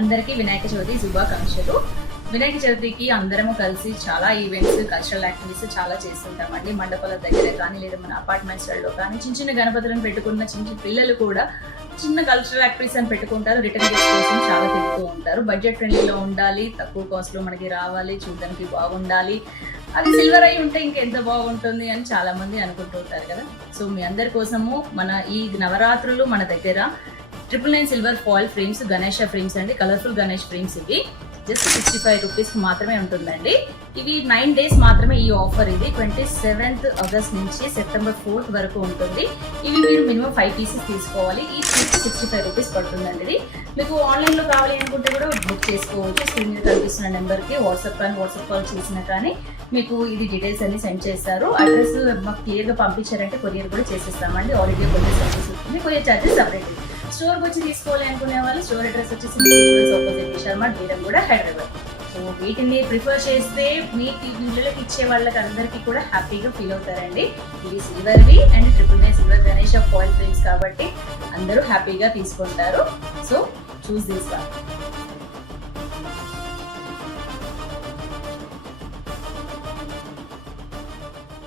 అందరికీ వినాయక చవితి శుభాకాంక్షలు. వినాయక చవితికి అందరము కలిసి చాలా ఈవెంట్స్, కల్చరల్ యాక్టివిటీస్ చాలా చేస్తుంటామండి. మండపాల దగ్గర కానీ లేదా మన అపార్ట్మెంట్స్లలో కానీ చిన్న చిన్న గణపతులను పెట్టుకున్న చిన్న చిన్న పిల్లలు కూడా చిన్న కల్చరల్ యాక్టివిటీస్ అని పెట్టుకుంటారు. రిటర్న్ గిఫ్ట్ కోసం చాలా తిరుగుతూ ఉంటారు. బడ్జెట్ ఫ్రెండ్లీలో ఉండాలి, తక్కువ కాస్ట్లో మనకి రావాలి, చూడడానికి బాగుండాలి, అది సిల్వర్ అయి ఉంటే ఇంకెంత బాగుంటుంది అని చాలా మంది అనుకుంటూ ఉంటారు కదా. సో మీ అందరి కోసము మన ఈ నవరాత్రులు మన దగ్గర 999 silver foil frames, Ganesha frames అండి, కలర్ఫుల్ గణేష్ ఫ్రేమ్స్. ఇవి జస్ట్ 65 రూపీస్ మాత్రమే ఉంటుందండి. ఇవి 9 days మాత్రమే ఈ ఆఫర్. ఇది 27th ఆగస్ట్ నుంచి సెప్టెంబర్ 4th వరకు ఉంటుంది. ఇవి మీరు మినిమం 5 pieces తీసుకోవాలి. ఈ పీస్ 65 రూపీస్ పడుతుందండి. ఇది మీకు ఆన్లైన్లో కావాలి అనుకుంటే కూడా బుక్ చేసుకోవచ్చు. స్క్రీన్ మీద కనిపిస్తున్న నెంబర్కి వాట్సాప్ కాల్ చేసినా కానీ మీకు ఇది డీటెయిల్స్ అన్ని సెండ్ చేస్తారు. అడ్రస్ మాకు క్లియర్గా పంపించారంటే కొరియర్ కూడా చేసేస్తామండి. ఆల్ ఇండియా కొరియర్ సర్వీస్ ఉంటుంది. Courier charges separate. స్టోర్కి వచ్చి తీసుకోవాలి అనుకునే వాళ్ళు స్టోర్ అడ్రస్ వచ్చేసి ఆపోజిట్ శర్మ కూడా హైదరాబాద్. సో వీటిని ప్రిఫర్ చేస్తే మీ పిల్లలకి ఇచ్చే వాళ్ళకి అందరికీ కూడా హ్యాపీగా ఫీల్ అవుతారండి. ఇవి సిల్వర్వి and 999 silver Ganesha foil frames కాబట్టి అందరూ హ్యాపీగా తీసుకుంటారు. So choose this one.